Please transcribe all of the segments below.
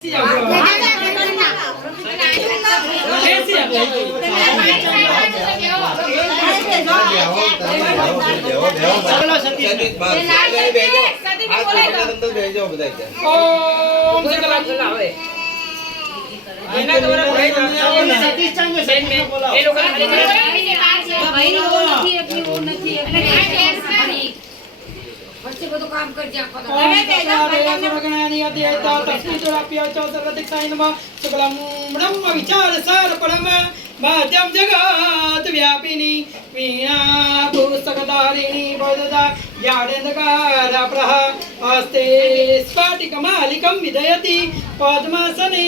ઓમ बच्चे को तो काम कर जा विचार सार परम मध्यम जगत व्यापिनी वीणा पुस्तकधारिणी वरदा याडेन्द्रकार प्रह अस्ते स्फटिकमालिकं विदयति पद्मासने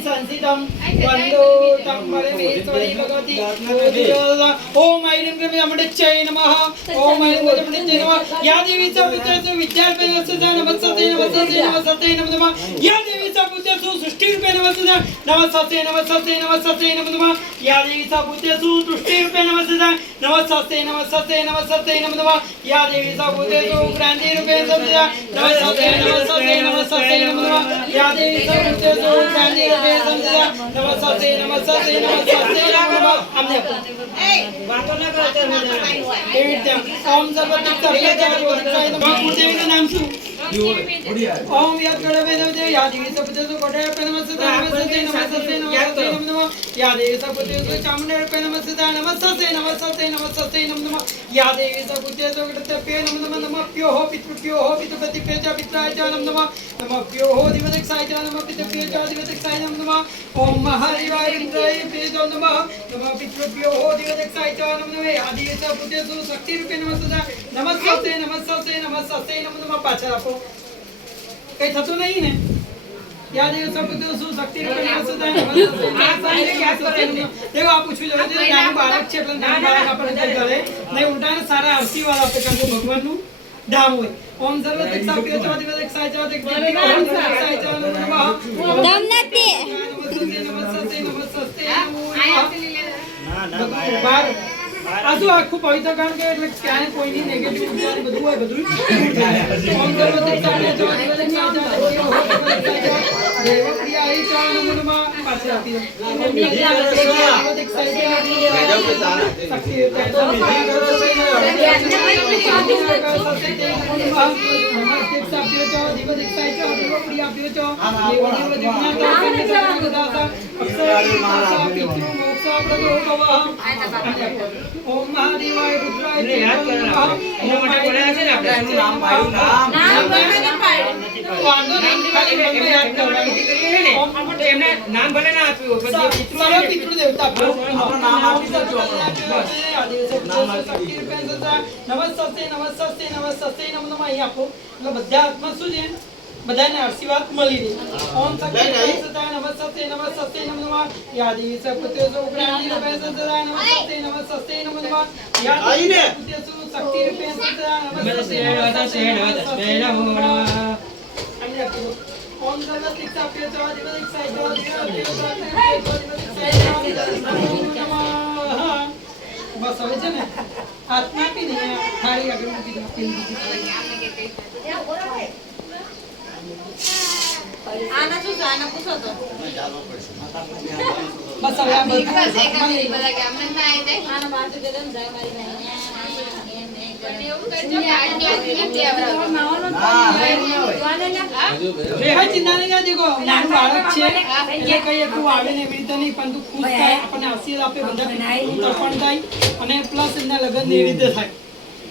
संसितं वन्दो तं परमेश्वरी भगवती ओम ऐं ब्रह्मणिच्यै नमः ओम ऐं ब्रह्मणिच्यै नमः या देवी सपुत्रस्य विद्यार्पणस्य नमस्ते नमस्ते नमस्ते नमः या देवी सपुत्रस्य सृष्टिरूपे नमस्ते नमस्ते नमस्ते नमस्ते नमः या देवी सपुत्रस्य तुष्टिरूपे नमस्ते नमस्ते नमस्ते नमस्ते नमः या देवी सपुत्रस्य क्रांतिरूपे नमस्ते नमस्ते नमस्ते नमस्ते नमः या देवी सपुत्रस्य क्रांतिरूपे नमस्ते नमस्ते नमस्ते नमः हमने बातों न करते हैं ओम सर्वतः का नाम शू ओम यद गणपति या देवी सपुत्रस्य कोटयप्पे नमस्ते नमस्ते नमस्ते नमस्ते नमः या देवी सपुत्रस्य चामुंडेयप्पे नमस्ते नमस्ते नमस्ते नमस्ते नमः या देवी सपुत्रस्य गणपतये नमः नमःप्योः पितृभ्योः पितृपतिभ्यो च पित्राय च नमः नमःप्योः दिवदक्षाय च नमः पितृभ्यो च दिवदक्षाय नमः ओम महादेवाय इंद्राय पेजो नमः नमः पितृभ्योः दिवदक्षाय च नमः या देवी सपुत्रस्य शक्तिरूपे नमस्ते नमस्ते नमस्ते नमस्ते नमः पाछળ આપો કઈ થતું નહીં ને યાદ એ સપુત્ર શક્તિ રૂપે નમસ્તે દેવ આ પૂછું જોઈએ જે નાનું બાળક છે એટલે નાનું બાળક આપણે કરે નહીં ઉલટાને સારા આશીર્વાદ આપે કારણ કે ભગવાનનું ધામ હોય ઓમ સર્વદક્ષા પ્રિયચાધિ વદક્ષાય ચાધિ વદક્ષાય ચાધિ નમઃ ધામ નથી નમસ્તે નમસ્તે બાર આજો આખું પવિત્ર કારણ કે એટલે ક્યાંય કોઈની નેગેટિવ વિચાર બધું હોય બધું ઓમ સર્વદક્ષા પ્રિયચાધિ વદક્ષાય ચાધિ દેવપ્રિયા ઈ ચાણ નમઃ પાછળ આપી ઓમ સર્વદક્ષા ओम महादेवाय रुद्राय याद करना ओम बोला છે ને આપણે એનું નામ પાયું નામ વાંધો નહીં ખાલી મને યાદ કરવાની કરીએ ને તો એમને નામ ભલે ના આપ્યું પછી પિતૃ દેવતા આપણું નામ આપી દેજો નમસ્તે નમસ્તે નમસ્તે નમઃ અહીં આપો એટલે બધા આત્મા શું છે બધાને આશીર્વાદ મળી રહે ઓમ સત્ય નમસ્તે નમસ્તે નમઃ યા દેવી સપુત્રસો ઉગ્રાણી રૂપે સદા નમસ્તે નમસ્તે નમઃ યા દેવી સપુત્રસો શક્તિ રૂપે સદા નમસ્તે ઓમ સર્વદિક્ષા પ્રિયચા દિવદિક્ષાય બસ હવે છે ને આત્મા પી ને થાળી આગળ મૂકી દો આના શું આના પૂછો તો બસ હવે આ બધા કે અમને ના આવી જાય આના બાજુ કે દમ જાય મારી નહીં એવું કરજો ચિંતા નહીં દેખો નાનું બાળક છે એટલે કઈ એટલું આવે ને એવી રીતે નહીં પરંતુ ખુશ થાય આપણને આશીર્વાદ આપે બધા તર્પણ થાય અને પ્લસ એમના લગ્ન એવી રીતે થાય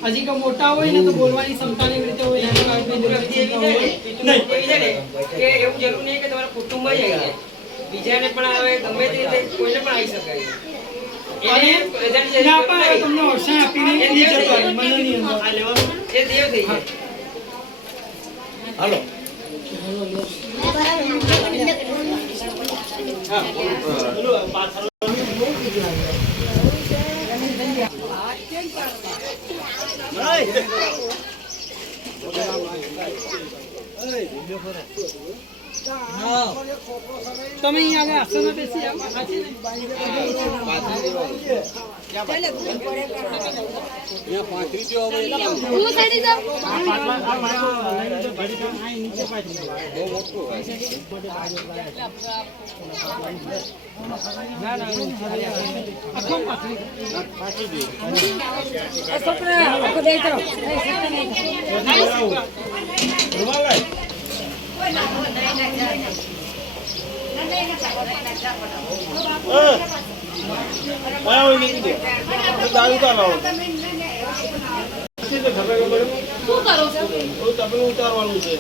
હજી કે મોટા હોય ને તો બોલવાની ક્ષમતા એવી રીતે હોય નહીં કે એવું જરૂર નહીં કે તમારા કુટુંબ જ આવી જાય બીજાને પણ આવે ગમે તે રીતે કોઈને પણ આવી શકાય તમને અવસર આપીને એ દેવ થઈ જાય હાલો તમે અહીંયા આગળ આસનમાં બેસી આવો. હું ચડી જાઉં શું કરો છો ઉતારવાનું છે